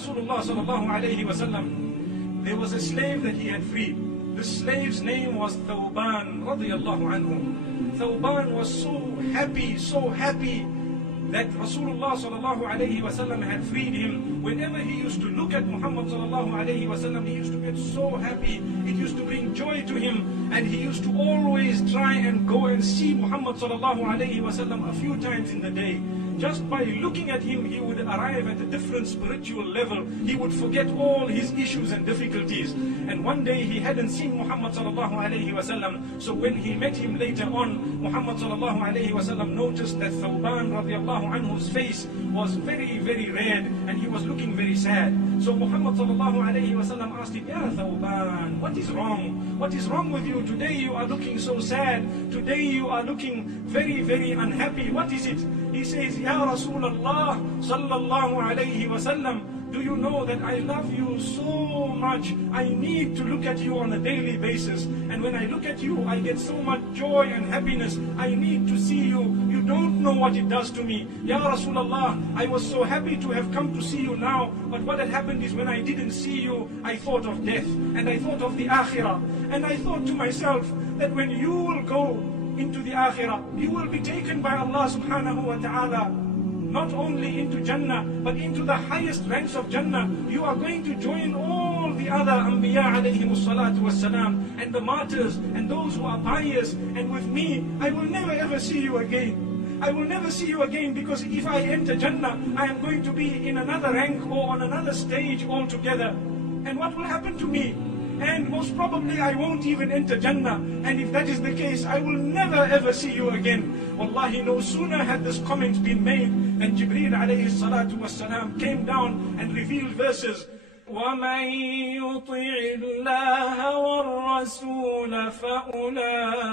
Rasulullah sallallahu alayhi wa sallam, there was a slave that he had freed. The slave's name was Thawban radiyallahu anhu. Thawban was so happy that Rasulullah sallallahu alayhi wa sallam had freed him. Whenever he used to look at Muhammad sallallahu alayhi wa sallam, he used to get so happy. It used to bring joy to him, and he used to always try and go and see Muhammad sallallahu alayhi wa sallam a few times in the day. Just by looking at him, he would arrive at a different spiritual level. He would forget all his issues and difficulties. And one day he hadn't seen Muhammad sallallahu alayhi wa sallam. So when he met him later on, Muhammad sallallahu alayhi wa sallam noticed that Thawban radiallahu anhu's face was very red, and he was looking very sad. So Muhammad sallallahu alayhi wa sallam asked him, Ya Thawban, what is wrong? What is wrong with you? Today you are looking so sad. Today you are looking very unhappy. What is it? He says, Ya Rasulullah sallallahu alayhi wa sallam, do you know that I love you so much? I need to look at you on a daily basis. And when I look at you, I get so much joy and happiness. I need to see you. You don't know what it does to me. Ya Rasulullah, I was so happy to have come to see you now. But what had happened is when I didn't see you, I thought of death. And I thought of the akhirah. And I thought to myself that when you will go into the akhirah, you will be taken by Allah subhanahu wa ta'ala not only into Jannah, but into the highest ranks of Jannah. You are going to join all the other Anbiya alayhimus salatu wassalam, and the martyrs, and those who are pious. And with me, I will never ever see you again. I will never see you again, because if I enter Jannah, I am going to be in another rank or on another stage altogether. And what will happen to me? And most probably I won't even enter Jannah. And if that is the case, I will never ever see you again. Wallahi, no sooner had this comment been made than Jibreel alayhi salatu wassalam came down and revealed verses. وَمَن يُطِعِ اللَّهَ وَالرَّسُولَ فَأُولَئِكَ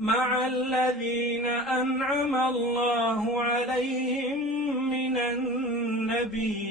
مع الذين أنعم الله عليهم من النبيين.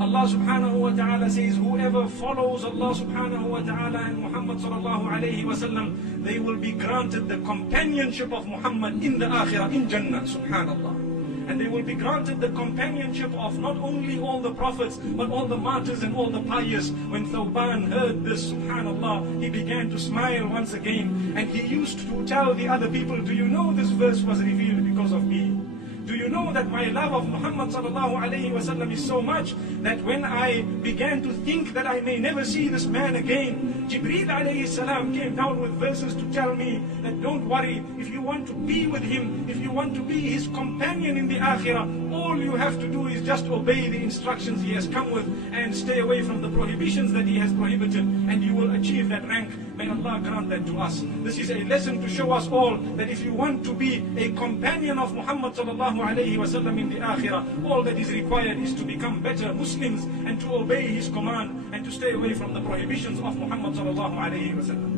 Allah subhanahu wa ta'ala says, whoever follows Allah subhanahu wa ta'ala and Muhammad sallallahu alayhi wa sallam, they will be granted the companionship of Muhammad in the akhirah, in Jannah, subhanallah. And they will be granted the companionship of not only all the prophets, but all the martyrs and all the pious. When Thawban heard this, subhanallah, he began to smile once again. And he used to tell the other people, do you know this verse was revealed because of me? Do you know that my love of Muhammad sallallahu alayhi wa sallam is so much that when I began to think that I may never see this man again, Jibreel alayhi salam came down with verses to tell me that don't worry, if you want to be with him, if you want to be his companion in the akhirah, all you have to do is just obey the instructions he has come with and stay away from the prohibitions that he has prohibited, and you will achieve that rank. May Allah grant that to us. This is a lesson to show us all that if you want to be a companion of Muhammad sallallahu alayhi wa sallam in the akhirah, all that is required is to become better Muslims and to obey his command and to stay away from the prohibitions of Muhammad sallallahu alayhi wa sallam.